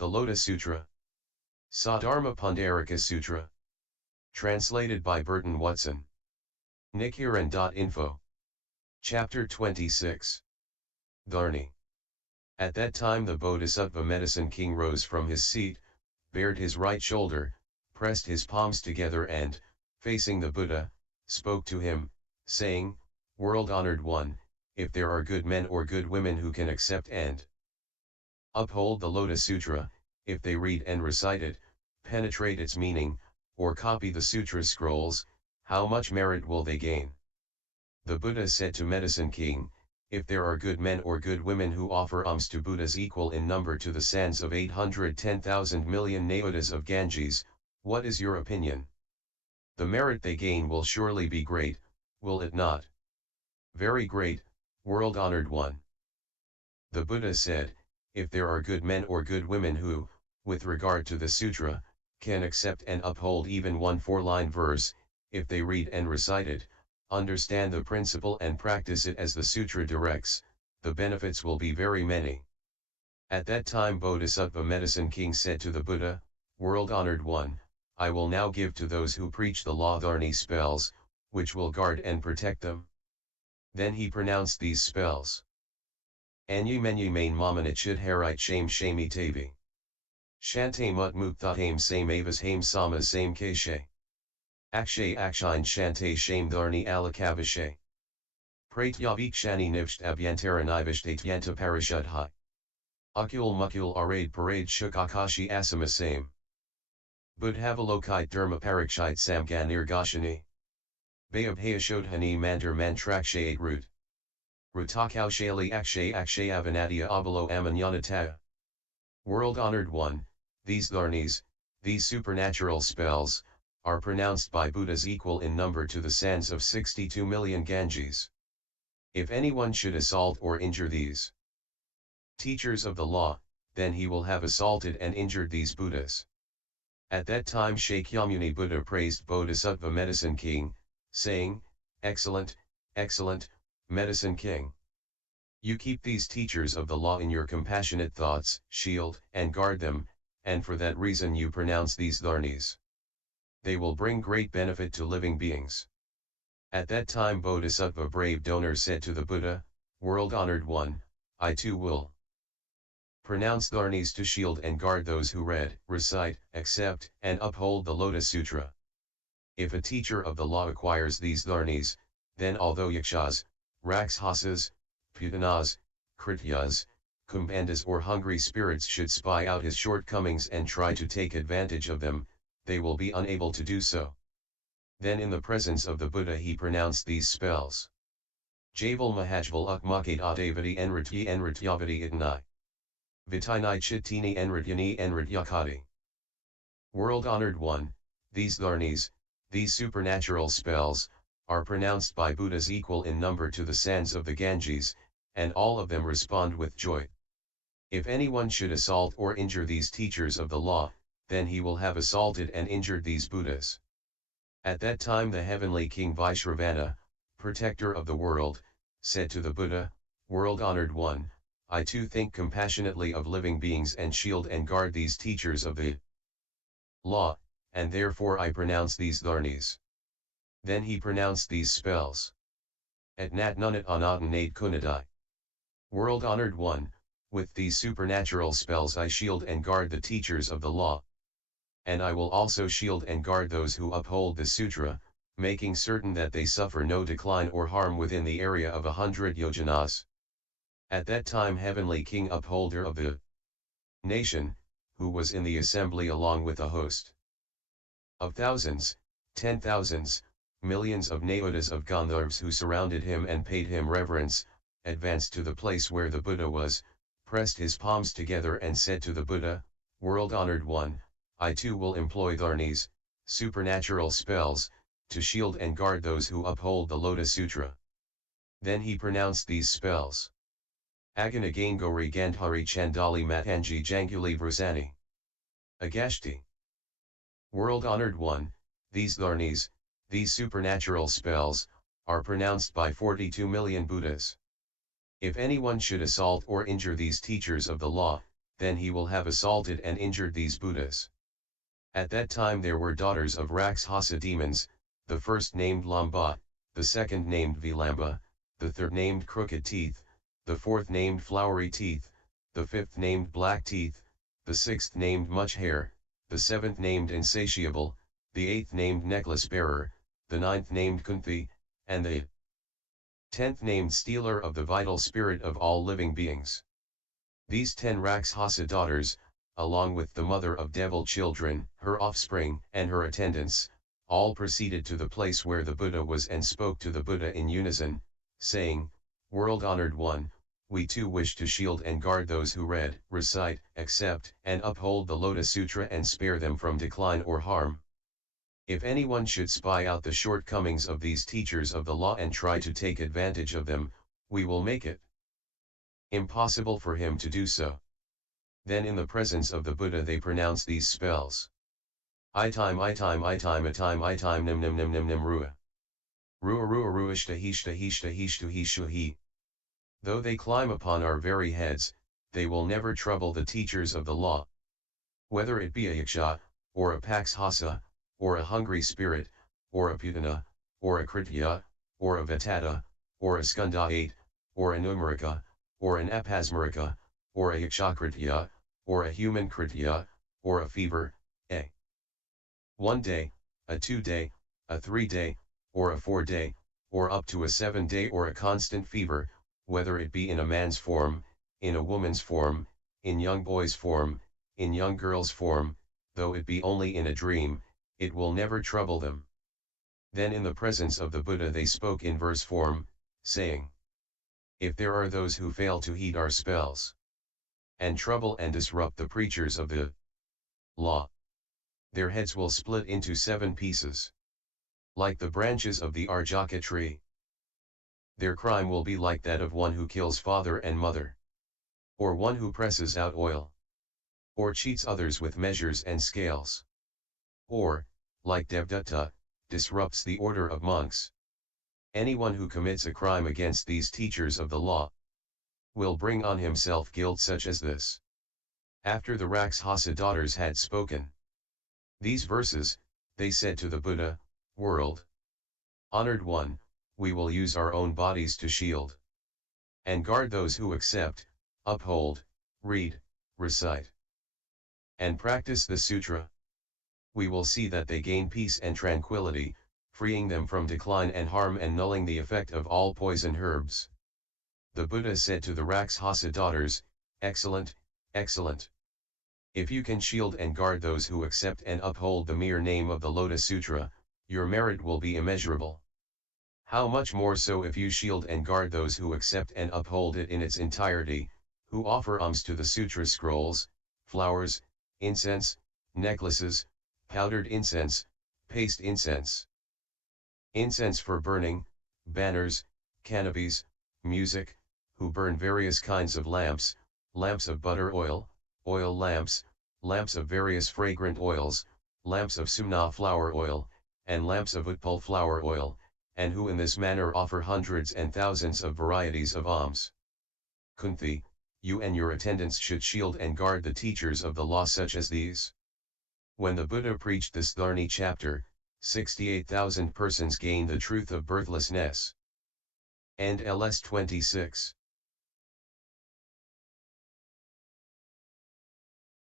The Lotus Sutra. Sadharma Pundarika Sutra. Translated by Burton Watson. Nichiren.info. Chapter 26. Dharani. At that time the Bodhisattva Medicine King rose from his seat, bared his right shoulder, pressed his palms together and, facing the Buddha, spoke to him, saying, "World-honored one, if there are good men or good women who can accept and uphold the Lotus Sutra, if they read and recite it, penetrate its meaning, or copy the sutra scrolls, how much merit will they gain?" The Buddha said to Medicine King, "If there are good men or good women who offer alms to Buddhas equal in number to the sands of 810,000 million nayutas of Ganges, what is your opinion? The merit they gain will surely be great, will it not?" "Very great, world-honored one." The Buddha said, "If there are good men or good women who, with regard to the sutra, can accept and uphold even one four-line verse, if they read and recite it, understand the principle and practice it as the sutra directs, the benefits will be very many." At that time Bodhisattva Medicine King said to the Buddha, "World-honored one, I will now give to those who preach the law Dharani spells, which will guard and protect them." Then he pronounced these spells. Anyu menyu main mamanachid harite shame shami tavi. Shante mut mukthaim same avas haim samas same keshe. Akshay akshine shante shame dharni alakavashe. Pratyavik shani nivsht abhyantara nivishtate yanta parashudhai. Akul mukul arade parade shuk akashi asama same. Budhavalokite derma parikshite samganir gashani. Bayabhayashodhani mandir mantrakshayate root. Rutakau shali akshay akshay avanadia abalo amanyanataya. World-honored one, these dharnis, these supernatural spells, are pronounced by Buddhas equal in number to the sands of 62 million Ganges. If anyone should assault or injure these teachers of the law, then he will have assaulted and injured these Buddhas. At that time Shakyamuni Buddha praised Bodhisattva Medicine King, saying, "Excellent, excellent, Medicine King. You keep these teachers of the law in your compassionate thoughts, shield and guard them, and for that reason you pronounce these dharnis. They will bring great benefit to living beings." At that time Bodhisattva Brave Donor said to the Buddha, "World-honored one, I too will pronounce dharnis to shield and guard those who read, recite, accept, and uphold the Lotus Sutra. If a teacher of the law acquires these dharnis, then although yakshas, rakshasas, putanas, krityas, kumbhandas or hungry spirits should spy out his shortcomings and try to take advantage of them, they will be unable to do so." Then in the presence of the Buddha he pronounced these spells. Javal Mahajval Ukmakate Adavati Enrityavati Itnai. Vitinai Chittini Enrityani Enrityakati. World-honored one, these dharnis, these supernatural spells, are pronounced by Buddhas equal in number to the sands of the Ganges, and all of them respond with joy. If anyone should assault or injure these teachers of the law, then he will have assaulted and injured these Buddhas. At that time the heavenly king Vaishravana, protector of the world, said to the Buddha, "World-honored one, I too think compassionately of living beings and shield and guard these teachers of the law, and therefore I pronounce these dharnis." Then he pronounced these spells. At nat nunat anatan nade kunadai. World-honored one, with these supernatural spells I shield and guard the teachers of the law. And I will also shield and guard those who uphold the sutra, making certain that they suffer no decline or harm within the area of 100 yojanas. At that time heavenly king upholder of the nation, who was in the assembly along with a host of thousands, 10,000s, millions of nayutas of Gandharvas who surrounded him and paid him reverence, advanced to the place where the Buddha was, pressed his palms together and said to the Buddha, "World-honored one, I too will employ dharnis, supernatural spells, to shield and guard those who uphold the Lotus Sutra." Then he pronounced these spells. Agana Gangori Gandhari Chandali Matanji Janguli Vrasani. Agashti. World-honored one, these dharnis, these supernatural spells, are pronounced by 42 million Buddhas. If anyone should assault or injure these teachers of the law, then he will have assaulted and injured these Buddhas. At that time there were daughters of Rakshasa demons, the first named Lamba, the second named Vilamba, the third named Crooked Teeth, the fourth named Flowery Teeth, the fifth named Black Teeth, the sixth named Much Hair, the seventh named Insatiable, the eighth named Necklace Bearer, the ninth named Kunthi, and the 10th named Stealer of the vital spirit of all living beings. These 10 Rakshasa daughters, along with the mother of devil children, her offspring, and her attendants, all proceeded to the place where the Buddha was and spoke to the Buddha in unison, saying, "World-honored one, we too wish to shield and guard those who read, recite, accept, and uphold the Lotus Sutra and spare them from decline or harm. If anyone should spy out the shortcomings of these teachers of the law and try to take advantage of them, we will make it impossible for him to do so." Then in the presence of the Buddha they pronounce these spells. I time nim nim nim nim nim rua. Rua rua ruishta hishta hishta hishtu hishu he. Though they climb upon our very heads, they will never trouble the teachers of the law. Whether it be a yaksha, or a pakshasa, or a hungry spirit, or a putana, or a kritya, or a vatata, or a skandait, or a numerika, or an apasmarika, or a yakshakritya, or a human kritya, or a fever, a 1 day, a 2 day, a 3 day, or a 4 day, or up to a 7 day or a constant fever, whether it be in a man's form, in a woman's form, in young boy's form, in young girl's form, though it be only in a dream, it will never trouble them. Then in the presence of the Buddha they spoke in verse form, saying, "If there are those who fail to heed our spells, and trouble and disrupt the preachers of the law, their heads will split into 7 pieces, like the branches of the arjaka tree. Their crime will be like that of one who kills father and mother, or one who presses out oil, or cheats others with measures and scales, or, like Devdatta, disrupts the order of monks. Anyone who commits a crime against these teachers of the law will bring on himself guilt such as this." After the Rakshasa daughters had spoken these verses, they said to the Buddha, "World-honored one, we will use our own bodies to shield and guard those who accept, uphold, read, recite, and practice the sutra. We will see that they gain peace and tranquility, freeing them from decline and harm and nulling the effect of all poison herbs." The Buddha said to the Rakshasa daughters, "Excellent, excellent. If you can shield and guard those who accept and uphold the mere name of the Lotus Sutra, your merit will be immeasurable. How much more so if you shield and guard those who accept and uphold it in its entirety, who offer alms to the sutra scrolls, flowers, incense, necklaces, powdered incense, paste incense, incense for burning, banners, canopies, music, who burn various kinds of lamps, lamps of butter oil, oil lamps, lamps of various fragrant oils, lamps of sumna flower oil, and lamps of uphold flower oil, and who in this manner offer hundreds and thousands of varieties of alms. Kunthi, you and your attendants should shield and guard the teachers of the law such as these." When the Buddha preached this Dharani chapter, 68,000 persons gained the truth of birthlessness. And LS 26.